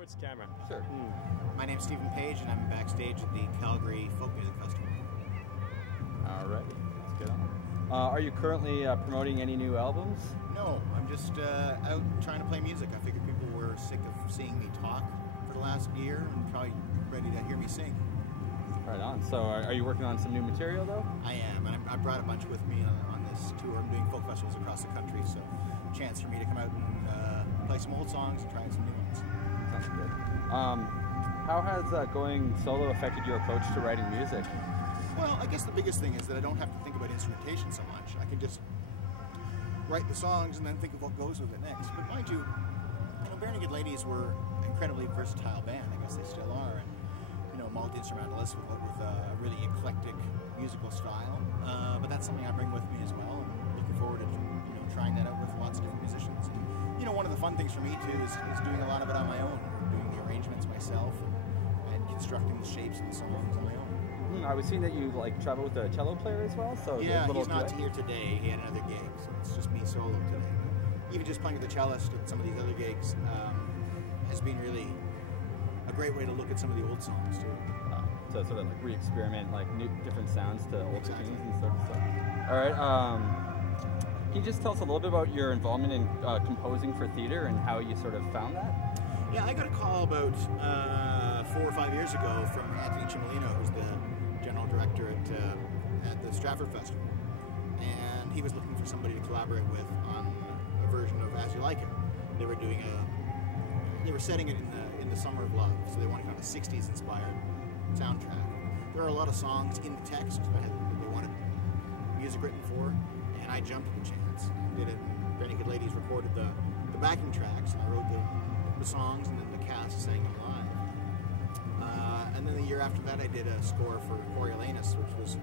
towards the camera. Sure. My name's Stephen Page, and I'm backstage at the Calgary Folk Music Festival. Alrighty, let's get on. Are you currently promoting any new albums? No, I'm just out trying to play music. I figured people were sick of seeing me talk for the last year and probably ready to hear me sing. Right on. So are you working on some new material though? I am, and I brought a bunch with me on this tour. I'm doing folk festivals across the country, so chance for me to come out and play some old songs and try some new ones. Sounds good. How has going solo affected your approach to writing music? Well, I guess the biggest thing is that I don't have to think about instrumentation so much. I can just write the songs and then think of what goes with it next. But mind you, Bare Naked Ladies were an incredibly versatile band. I guess they still are. And, multi-instrumentalists with a really eclectic musical style. But that's something I bring with me as well. I'm looking forward to trying that out with lots of different musicians. And, one of the fun things for me too is doing a lot of it on my own, doing the arrangements myself and constructing the shapes of the songs on my own. I was seeing that you travel with a cello player as well. So yeah, he's not here today. He had another gig, so it's just me solo today. Even just playing with the cellist at some of these other gigs has been really a great way to look at some of the old songs too. To sort of re-experiment new different sounds to old tunes and stuff. All right. Can you just tell us a little bit about your involvement in composing for theater and how you sort of found that? Yeah, I got a call about 4 or 5 years ago from Anthony Cimolino, who's the general director at the Stratford Festival, and he was looking for somebody to collaborate with on a version of As You Like It. They were doing they were setting it in the Summer of Love, so they wanted kind of a 60s inspired soundtrack. There are a lot of songs in the text that they wanted music written for, and I jumped at the chance. Did it. Bare Naked Ladies recorded the backing tracks, and I wrote the songs, and then the cast sang them live. And then the year after that, I did a score for Coriolanus, which was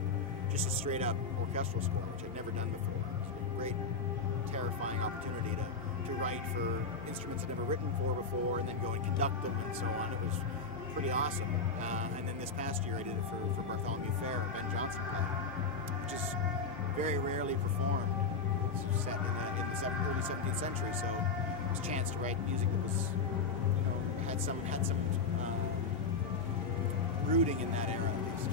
just a straight up orchestral score, which I'd never done before. It was a great, terrifying opportunity to write for instruments I'd never written for before, and then go and conduct them and so on. It was pretty awesome. And then this past year I did it for Bartholomew Fair, Ben Jonson play, which is very rarely performed. It's set in the early 17th century, so it was a chance to write music that was, had some rooting in that era at least.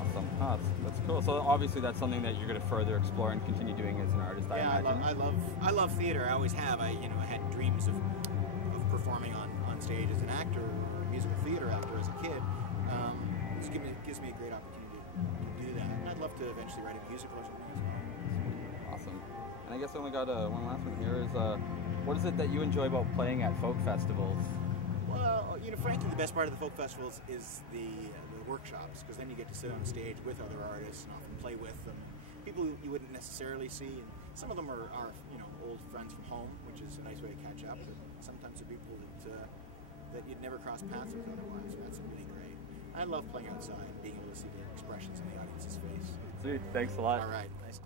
Awesome. Oh, that's cool. So obviously that's something that you're going to further explore and continue doing as an artist. Yeah, I love theater. I always have. I had dreams of performing on stage as an actor, or a musical theater actor as a kid. It gives me a great opportunity to do that. And I'd love to eventually write a musical or something as well. Awesome. And I guess I only got one last one here. Is what is it that you enjoy about playing at folk festivals? Well, frankly, the best part of the folk festivals is the workshops, because then you get to sit on stage with other artists and often play with them. People you wouldn't necessarily see, and some of them are old friends from home, which is a nice way to catch up. But sometimes they're people that you'd never cross paths with otherwise. So that's really great. I love playing outside and being able to see the expressions in the audience's face. Sweet, thanks a lot. All right, nice.